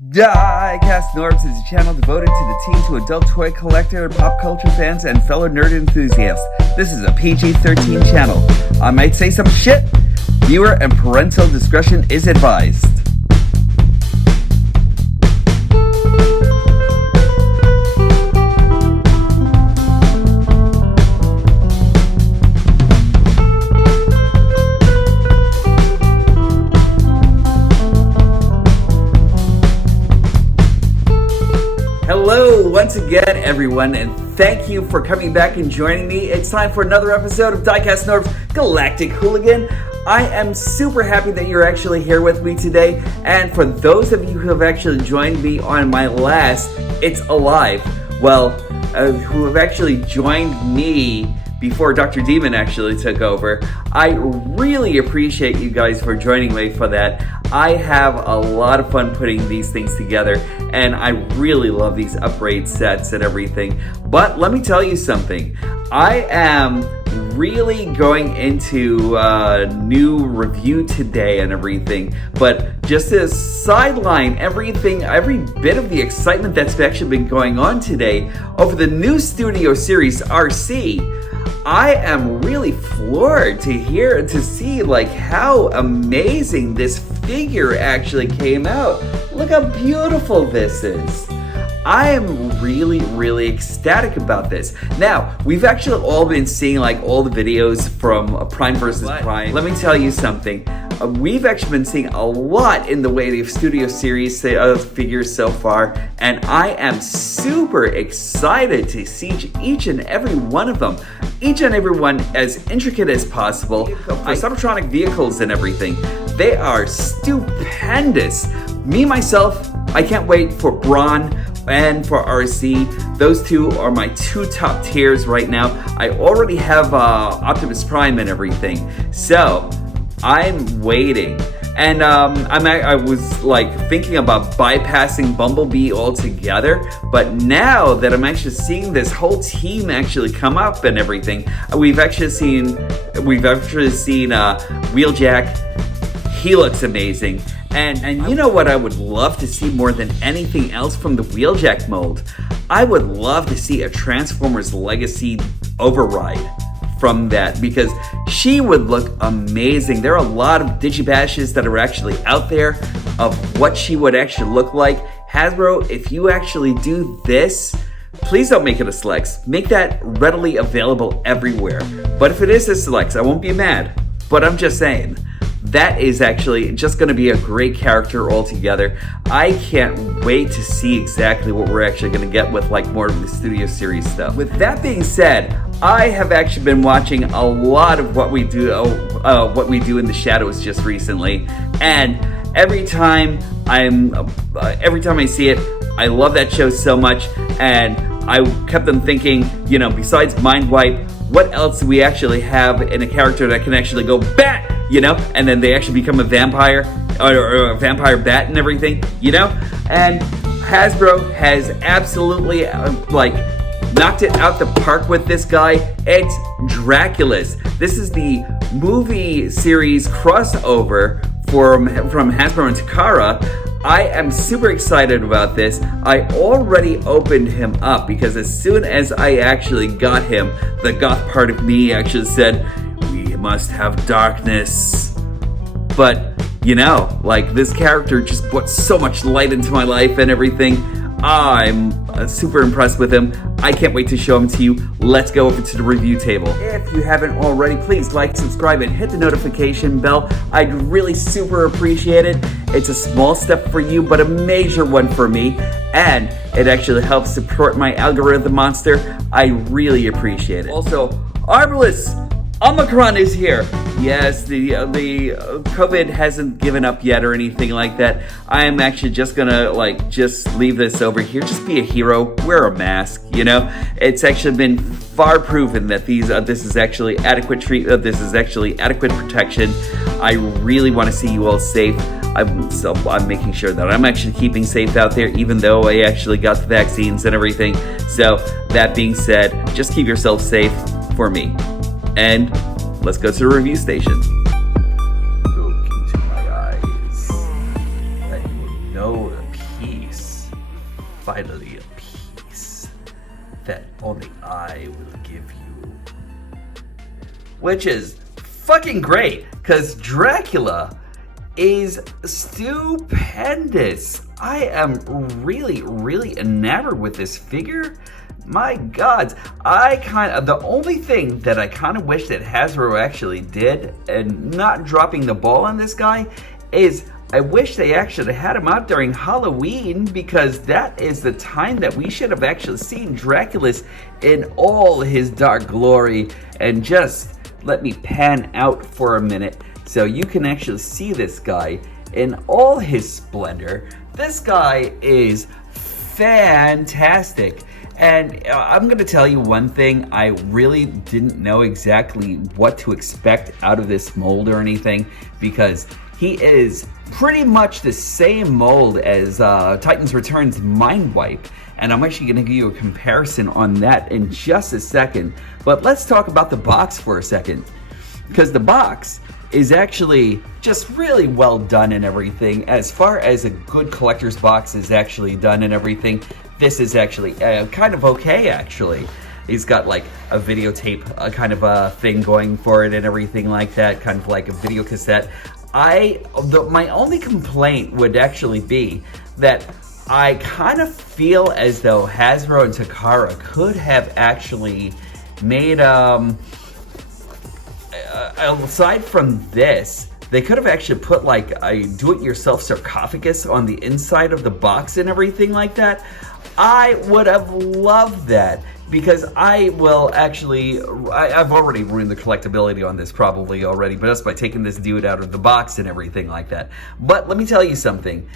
Diecast Norbs is a channel devoted to the teen to adult toy collector, pop culture fans, and fellow nerd enthusiasts. This is a PG-13 channel. I might say some shit. Viewer and parental discretion is advised. Hello once again, everyone, and thank you for coming back and joining me. It's time for another episode of Diecast Norbs Galactic Hooligan. I am super happy that you're actually here with me today, and for those of you who have actually joined me on my last It's Alive, who have actually joined me before Dr. Demon actually took over, I really appreciate you guys for joining me for that. I have a lot of fun putting these things together, and I really love these upgrade sets and everything. But let me tell you something. I am really going into a new review today and everything, but just to sideline every bit of the excitement that's actually been going on today over the new studio series RC, I am really floored to see like how amazing this figure actually came out. Look how beautiful this is. I am really ecstatic about this. Now, we've actually all been seeing like all the videos from Prime vs. Prime. Let me tell you something. We've actually been seeing a lot in the way of studio series figures so far, and I am super excited to see each and every one of them. Each and every one as intricate as possible. For subtronic vehicles and everything, they are stupendous. Me, myself, I can't wait for Brawn and for RC. Those two are my two top tiers right now. I already have Optimus Prime and everything, so I'm waiting. And I was like thinking about bypassing Bumblebee altogether, but now that I'm actually seeing this whole team actually come up and everything, we've actually seen Wheeljack. He looks amazing. And you know what I would love to see more than anything else from the Wheeljack mold? I would love to see a Transformers Legacy override from that, because she would look amazing. There are a lot of digibashes that are actually out there of what she would actually look like. Hasbro, if you actually do this, please don't make it a Slex. Make that readily available everywhere. But if it is a Slex, I won't be mad. But I'm just saying, that is actually just going to be a great character altogether. I can't wait to see exactly what we're actually going to get with like more of the studio series stuff. With that being said, I have actually been watching a lot of what we do in the shadows just recently, and every time I see it, I love that show so much, and I kept on thinking, you know, besides Mind Wipe, what else do we actually have in a character that can actually go bat, you know, and then they actually become a vampire or a vampire bat and everything, you know? And Hasbro has absolutely knocked it out the park with this guy. It's Draculus. This is the movie series crossover from Hasbro and Takara. I am super excited about this. I already opened him up because as soon as I actually got him, the goth part of me actually said, we must have darkness. But, you know, like this character just brought so much light into my life and everything. I'm super impressed with him. I can't wait to show him to you. Let's go over to the review table. If you haven't already, please like, subscribe, and hit the notification bell. I'd really super appreciate it. It's a small step for you, but a major one for me. And it actually helps support my algorithm monster. I really appreciate it. Also, Arbalest Omicron is here. Yes, the COVID hasn't given up yet or anything like that. I'm actually just gonna just leave this over here. Just be a hero. Wear a mask. You know, it's actually been far proven that this is actually adequate this is actually adequate protection. I really want to see you all safe. I'm making sure that I'm actually keeping safe out there, even though I actually got the vaccines and everything. So that being said, just keep yourself safe for me. And let's go to the review station. Look into my eyes, and you will know the peace. finally a peace that only I will give you. Which is fucking great, because Dracula is stupendous. I am really, really enamored with this figure. My God, the only thing that I kind of wish that Hasbro actually did, and not dropping the ball on this guy, is I wish they actually had him out during Halloween, because that is the time that we should have actually seen Draculus in all his dark glory. And just let me pan out for a minute so you can actually see this guy in all his splendor. This guy is fantastic. And I'm going to tell you one thing, I really didn't know exactly what to expect out of this mold or anything, because he is pretty much the same mold as Titans Return's Mind Wipe. And I'm actually going to give you a comparison on that in just a second. But let's talk about the box for a second, because the box is actually just really well done and everything. As far as a good collector's box is actually done and everything, this is actually kind of okay, actually. He's got like a videotape kind of a thing going for it and everything like that, kind of like a video cassette. My only complaint would actually be that I kind of feel as though Hasbro and Takara could have actually made, aside from this, they could have actually put like a do-it-yourself sarcophagus on the inside of the box and everything like that. I would have loved that, because I will actually, I've already ruined the collectability on this probably already, but that's by taking this dude out of the box and everything like that. But let me tell you something.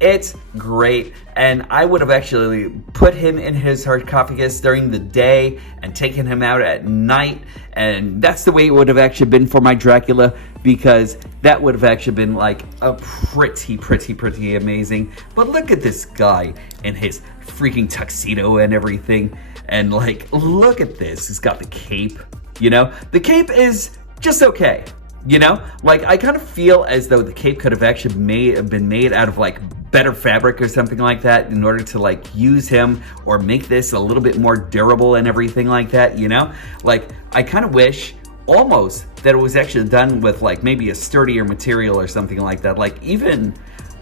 It's great, and I would have actually put him in his sarcophagus during the day and taken him out at night, and that's the way it would have actually been for my Dracula, because that would have actually been like a pretty amazing. But look at this guy in his freaking tuxedo and everything, and like, look at this. He's got the cape, you know? The cape is just okay. You know, like I kind of feel as though the cape could have actually been made out of like better fabric or something like that in order to like use him or make this a little bit more durable and everything like that, you know? Like I kind of wish almost that it was actually done with like maybe a sturdier material or something like that. Like even,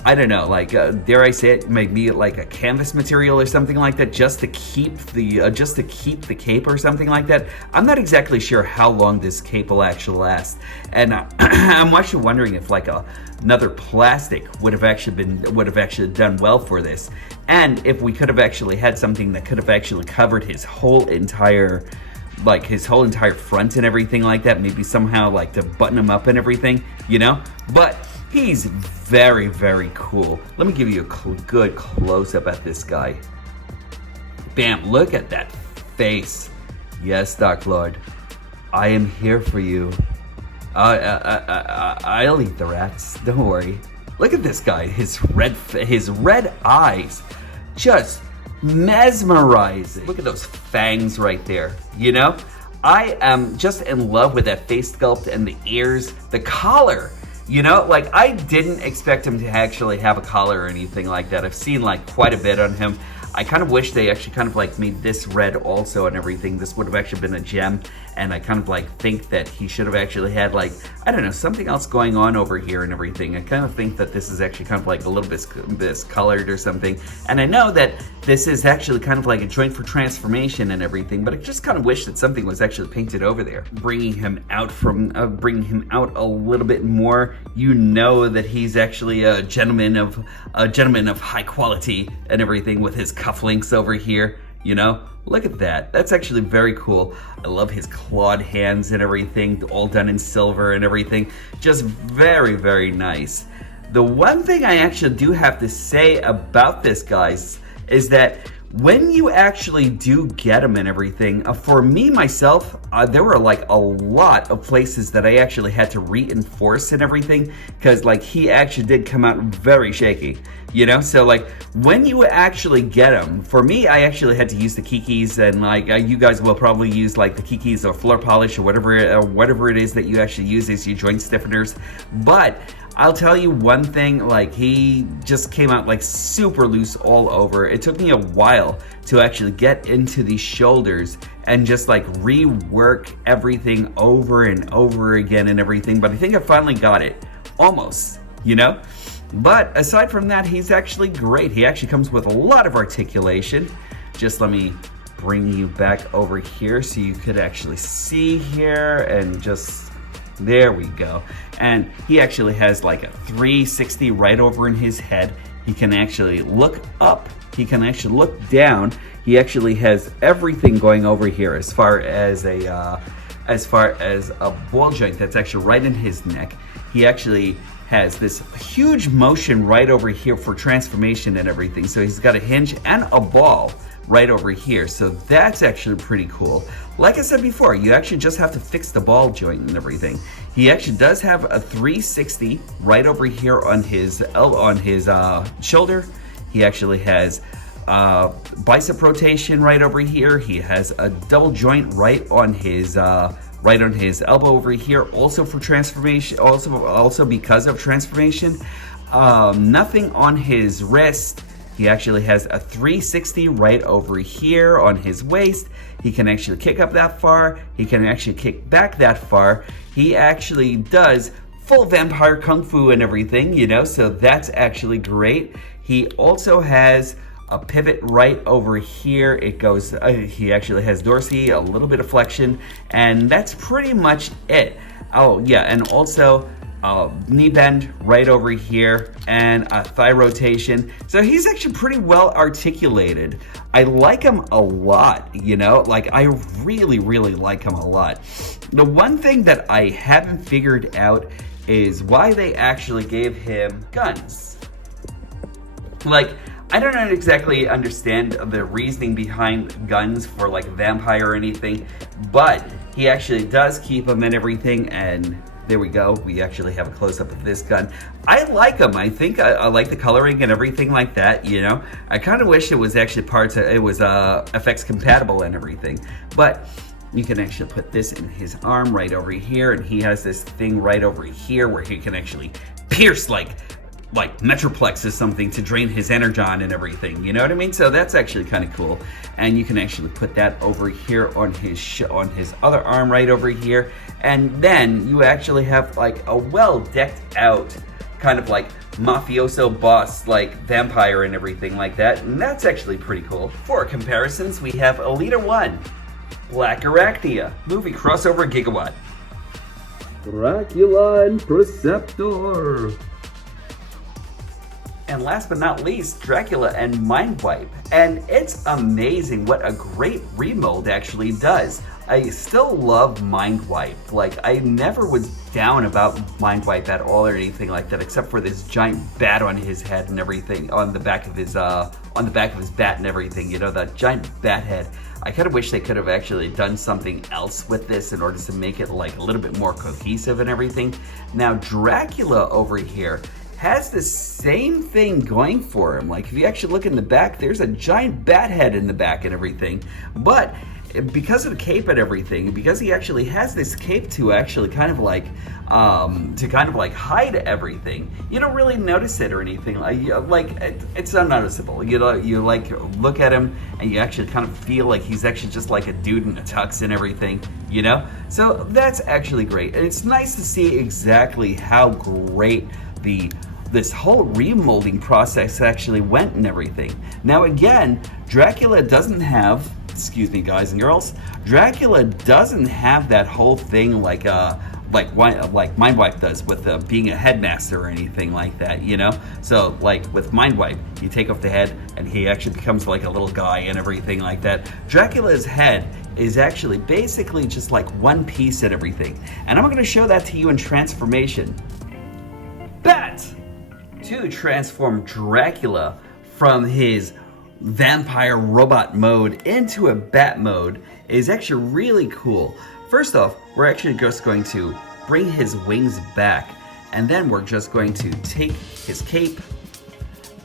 I don't know, like dare I say it, maybe like a canvas material or something like that, just to keep the cape or something like that. I'm not exactly sure how long this cape will actually last, and I'm actually wondering if like another plastic would have actually done well for this, and if we could have actually had something that could have actually covered his whole entire front and everything like that, maybe somehow like to button him up and everything, you know? But he's very, very cool. Let me give you a good close-up at this guy. Bam, look at that face. Yes, Dark Lord, I am here for you. I'll eat the rats, don't worry. Look at this guy, his red eyes, just mesmerizing. Look at those fangs right there, you know? I am just in love with that face sculpt and the ears, the collar. You know, like I didn't expect him to actually have a collar or anything like that. I've seen like quite a bit on him. I kind of wish they actually kind of like made this red also and everything. This would have actually been a gem, and I kind of like think that he should have actually had like, I don't know, something else going on over here and everything. I kind of think that this is actually kind of like a little bit colored or something. And I know that this is actually kind of like a joint for transformation and everything, but I just kind of wish that something was actually painted over there. Bringing him out a little bit more, you know that he's actually a gentleman of high quality and everything, with his cufflinks over here, you know? Look at that. That's actually very cool. I love his clawed hands and everything, all done in silver and everything. Just very, very nice. The one thing I actually do have to say about this, guys, is that when you actually do get him and everything, for me, myself, there were like a lot of places that I actually had to reinforce and everything, because like he actually did come out very shaky, you know? So like when you actually get him, for me, I actually had to use the kikis, and like you guys will probably use like the kikis or floor polish or whatever it is that you actually use as your joint stiffeners. But I'll tell you one thing, like he just came out like super loose all over. It took me a while to actually get into the shoulders and just like rework everything over and over again and everything, but I think I finally got it. Almost, you know? But aside from that, he's actually great. He actually comes with a lot of articulation. Just let me bring you back over here so you could actually see here, and just, there we go. And he actually has like a 360 right over in his head. He can actually look up. He can actually look down. He actually has everything going over here as far as a ball joint that's actually right in his neck. He actually has this huge motion right over here for transformation and everything. So he's got a hinge and a ball right over here. So that's actually pretty cool. Like I said before, you actually just have to fix the ball joint and everything. He actually does have a 360 right over here on his shoulder. He actually has bicep rotation right over here. He has a double joint right on his elbow over here, also for transformation, also because of transformation. Nothing on his wrist. He actually has a 360 right over here on his waist. He can actually kick up that far. He can actually kick back that far. He actually does full vampire kung fu and everything, you know, so that's actually great. He also has a pivot right over here. It goes, he actually has dorsi, a little bit of flexion, and that's pretty much it. Oh yeah, and also knee bend right over here, and a thigh rotation. So he's actually pretty well articulated. I like him a lot, you know, like I really, really like him a lot. The one thing that I haven't figured out is why they actually gave him guns. Like, I don't exactly understand the reasoning behind guns for like vampire or anything, but he actually does keep them and everything, and there we go. We actually have a close-up of this gun. I like him. I think I like the coloring and everything like that, you know. I kind of wish it was actually FX compatible and everything, but you can actually put this in his arm right over here, and he has this thing right over here where he can actually pierce like Metroplex or something to drain his energon and everything, you know what I mean? So that's actually kind of cool. And you can actually put that over here on his other arm right over here, and then you actually have like a well decked out kind of like mafioso boss like vampire and everything like that, and that's actually pretty cool. For comparisons, we have Elita 1, Black Arachnia, movie crossover gigawatt, Dracula and Preceptor, and last but not least, Dracula and Mind Wipe. And it's amazing what a great remold actually does. I still love Mind Wipe. Like, I never was down about Mind Wipe at all or anything like that, except for this giant bat on his head and everything, on the back of his bat and everything, you know, that giant bat head. I kind of wish they could have actually done something else with this in order to make it like a little bit more cohesive and everything. Now, Dracula over here has the same thing going for him. Like, if you actually look in the back, there's a giant bat head in the back and everything. But because of the cape and everything, because he actually has this cape to actually kind of like hide everything, you don't really notice it or anything. It's unnoticeable. You know, you like look at him and you actually kind of feel like he's actually just like a dude in a tux and everything, you know? So that's actually great. And it's nice to see exactly how great this whole remolding process actually went and everything. Now again, Dracula doesn't have, excuse me guys and girls, Dracula doesn't have that whole thing like Mind Wipe does with being a headmaster or anything like that, you know? So like with Mind Wipe, you take off the head and he actually becomes like a little guy and everything like that. Dracula's head is actually basically just like one piece and everything. And I'm going to show that to you in transformation. Bat! To transform Dracula from his vampire robot mode into a bat mode is actually really cool. First off, we're actually just going to bring his wings back, and then we're just going to take his cape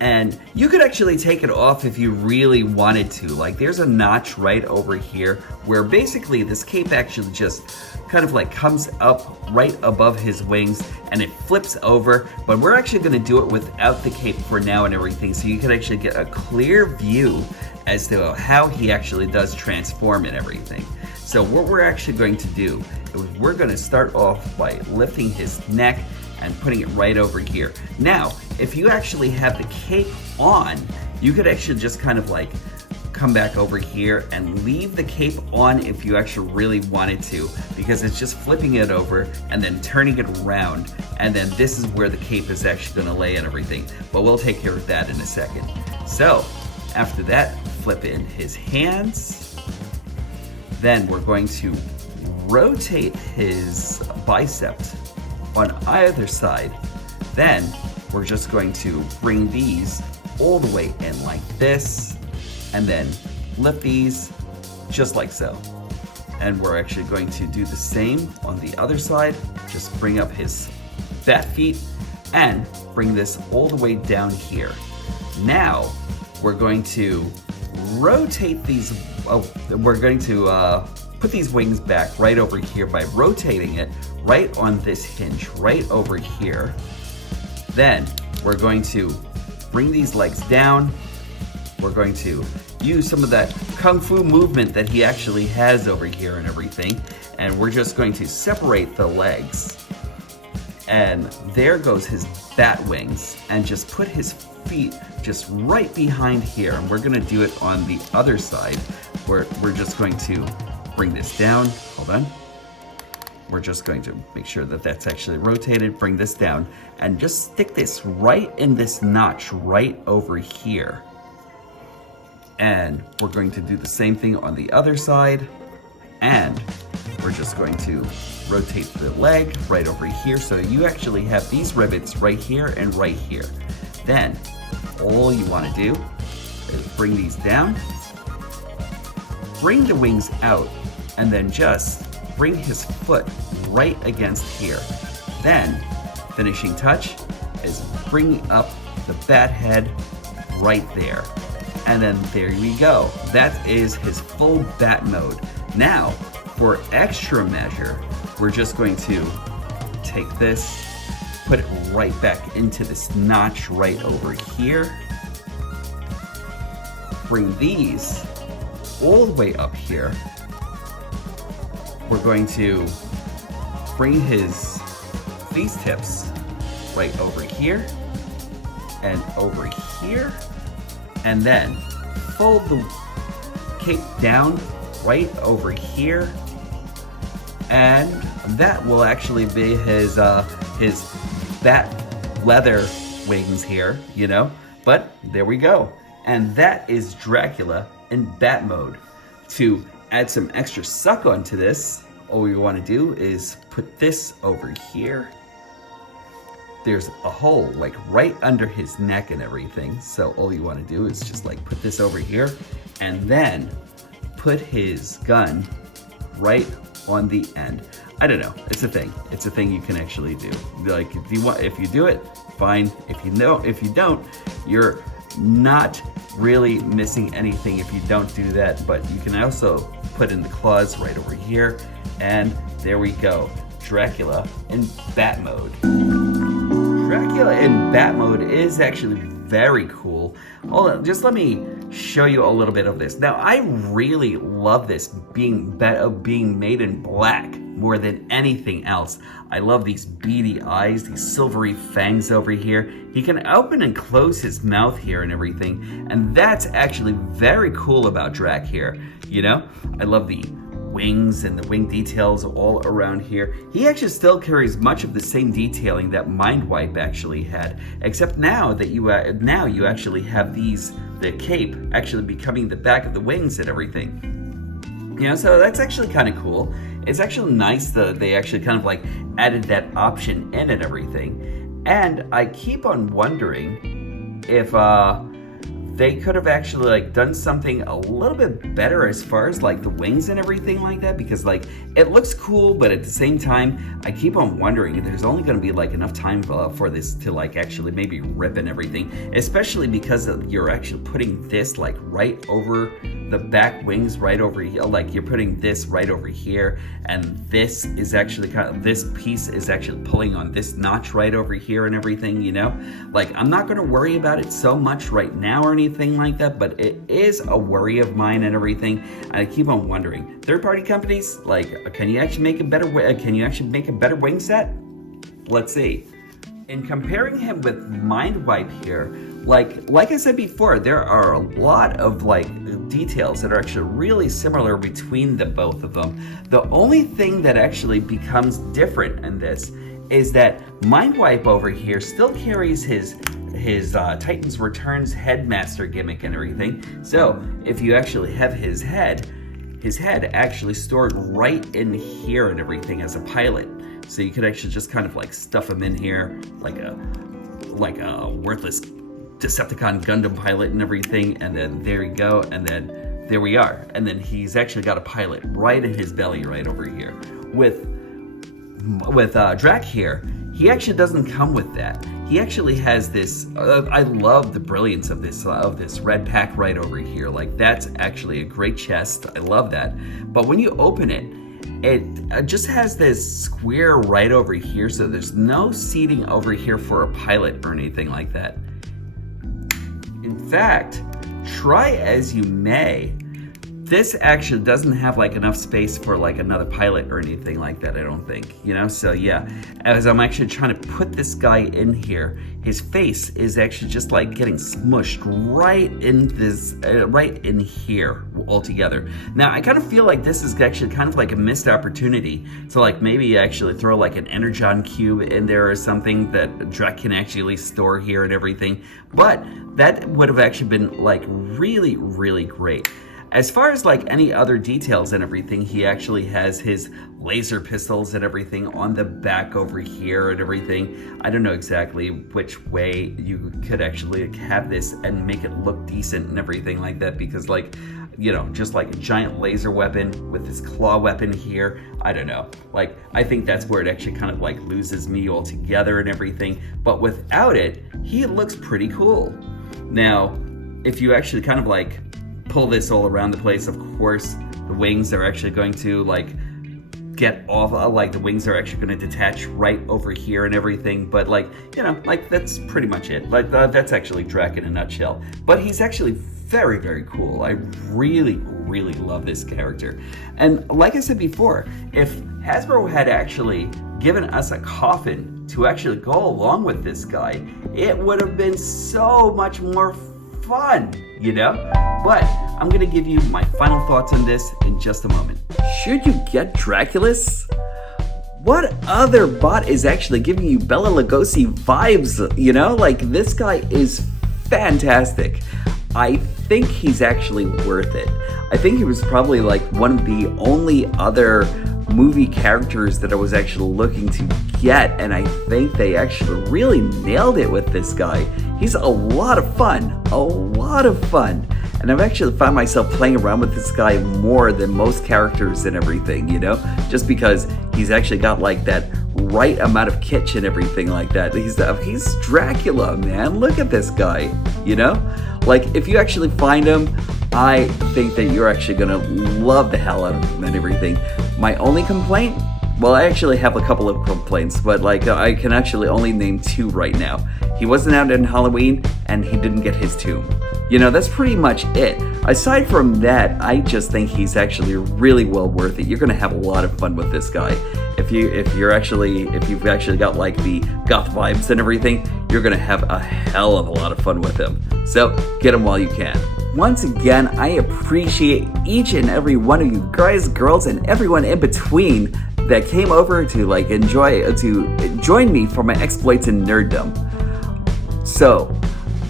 And you could actually take it off if you really wanted to. Like there's a notch right over here where basically this cape actually just kind of like comes up right above his wings and it flips over. But we're actually gonna do it without the cape for now and everything, so you can actually get a clear view as to how he actually does transform and everything. So what we're actually going to do is we're gonna start off by lifting his neck and putting it right over here. Now, if you actually have the cape on, you could actually just kind of like come back over here and leave the cape on if you actually really wanted to, because it's just flipping it over and then turning it around, and then this is where the cape is actually gonna lay and everything. But we'll take care of that in a second. So, after that, flip in his hands. Then we're going to rotate his biceps on either side. Then we're just going to bring these all the way in like this, and then lift these just like so. And we're actually going to do the same on the other side. Just bring up his bat feet and bring this all the way down here. Now we're going to rotate these, we're going to put these wings back right over here by rotating it right on this hinge right over here. Then we're going to bring these legs down. We're going to use some of that kung fu movement that he actually has over here and everything, and we're just going to separate the legs. And there goes his bat wings, and just put his feet just right behind here. And we're gonna do it on the other side, where we're just going to bring this down. Hold on. We're just going to make sure that that's actually rotated, bring this down, and just stick this right in this notch right over here. And we're going to do the same thing on the other side, and we're just going to rotate the leg right over here, so you actually have these rivets right here and right here. Then all you want to do is bring these down, bring the wings out, and then just bring his foot right against here. Then finishing touch is bring up the bat head right there. And then there we go. That is his full bat mode. Now, for extra measure, we're just going to take this, put it right back into this notch right over here. Bring these all the way up here. We're going to bring these tips right over here and over here, and then fold the cape down right over here, and that will actually be his bat leather wings here, you know. But there we go, and that is Dracula in bat mode. To add some extra suck onto this, all we want to do is put this over here. There's a hole like right under his neck and everything, so all you want to do is just like put this over here, and then put his gun right on the end. I don't know, it's a thing. It's a thing you can actually do. Like if you do it, fine. If you don't, you're not really missing anything if you don't do that. But you can also put in the claws right over here, and there we go. Dracula in bat mode. Dracula in bat mode is actually very cool. Hold on, just let me show you a little bit of this. Now, I really love this being made in black more than anything else. I love these beady eyes, these silvery fangs over here. He can open and close his mouth here and everything, and that's actually very cool about Drac here. You know, I love the wings and the wing details all around here. He actually still carries much of the same detailing that Mindwipe actually had, except now that you actually have the cape actually becoming the back of the wings and everything. You know, so that's actually kind of cool. It's actually nice that they actually kind of like added that option in and everything. And I keep on wondering if they could have actually like done something a little bit better as far as like the wings and everything like that, because like it looks cool, but at the same time I keep on wondering if there's only going to be like enough time for this to like actually maybe rip and everything, especially because you're actually putting this like right over the back wings, right over here, like you're putting this right over here, and this is actually this piece is actually pulling on this notch right over here and everything, you know? Like, I'm not gonna worry about it so much right now or anything like that, but it is a worry of mine and everything. And I keep on wondering, third-party companies, like, can you actually make a better wing set? Let's see. In comparing him with Mindwipe here, like I said before, there are a lot of like details that are actually really similar between the both of them. The only thing that actually becomes different in this is that Mindwipe over here still carries his Titan's Returns headmaster gimmick and everything. So if you actually have his head actually stored right in here and everything as a pilot. So you could actually just kind of like stuff him in here like a worthless Decepticon Gundam pilot and everything, and then there you go, and then there we are. And then he's actually got a pilot right in his belly right over here. With Drac here, he actually doesn't come with that. He actually has this, I love the brilliance of this red pack right over here. Like, that's actually a great chest. I love that. But when you open it, it just has this square right over here, so there's no seating over here for a pilot or anything like that. In fact, try as you may, this actually doesn't have like enough space for like another pilot or anything like that, I don't think, you know? So yeah, as I'm actually trying to put this guy in here, his face is actually just like getting smushed right in this, right in here altogether. Now, I kind of feel like this is actually kind of like a missed opportunity to like maybe actually throw like an Energon cube in there or something that Drac can actually store here and everything, but that would have actually been like really, really great. As far as like any other details and everything, he actually has his laser pistols and everything on the back over here and everything. I don't know exactly which way you could actually have this and make it look decent and everything like that, because like, you know, just like a giant laser weapon with his claw weapon here, I don't know. Like, I think that's where it actually kind of like loses me altogether and everything. But without it, he looks pretty cool. Now, if you actually kind of like pull this all around the place, of course the wings are actually going to like get off, like the wings are actually going to detach right over here and everything, but like, you know, like that's pretty much it. Like that's actually Drac in a nutshell. But he's actually very, very cool. I really, really love this character. And like I said before, if Hasbro had actually given us a coffin to actually go along with this guy, it would have been so much more fun, you know? But I'm gonna give you my final thoughts on this in just a moment. Should you get Draculus? What other bot is actually giving you Bela Lugosi vibes, you know? Like, this guy is fantastic. I think he's actually worth it. I think he was probably like one of the only other movie characters that I was actually looking to get, and I think they actually really nailed it with this guy. He's a lot of fun, and I've actually found myself playing around with this guy more than most characters and everything, you know, just because he's actually got like that right amount of kitsch and everything like that. He's Dracula, man. Look at this guy, you know? Like, if you actually find him, I think that you're actually gonna love the hell out of him and everything. My only complaint? Well, I actually have a couple of complaints, but like I can actually only name two right now. He wasn't out in Halloween, and he didn't get his tomb. You know, that's pretty much it. Aside from that, I just think he's actually really well worth it. You're gonna have a lot of fun with this guy. If you've actually got like the goth vibes and everything, you're gonna have a hell of a lot of fun with him. So get him while you can. Once again, I appreciate each and every one of you guys, girls, and everyone in between that came over to join me for my exploits in nerddom. So,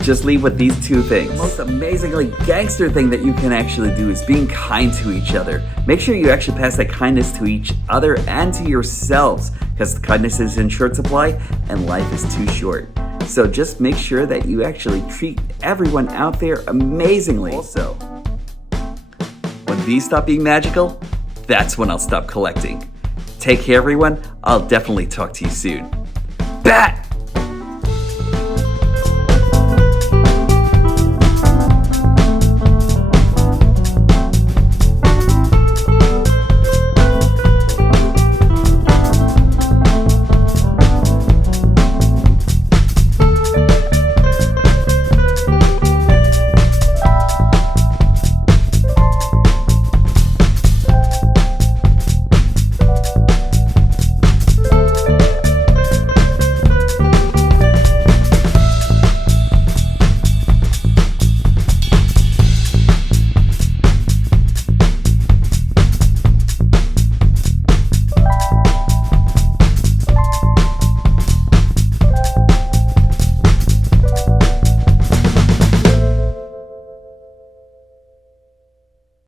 just leave with these two things. The most amazingly gangster thing that you can actually do is being kind to each other. Make sure you actually pass that kindness to each other and to yourselves, because kindness is in short supply and life is too short. So just make sure that you actually treat everyone out there amazingly. Also, when these stop being magical, that's when I'll stop collecting. Take care, everyone. I'll definitely talk to you soon. Bat!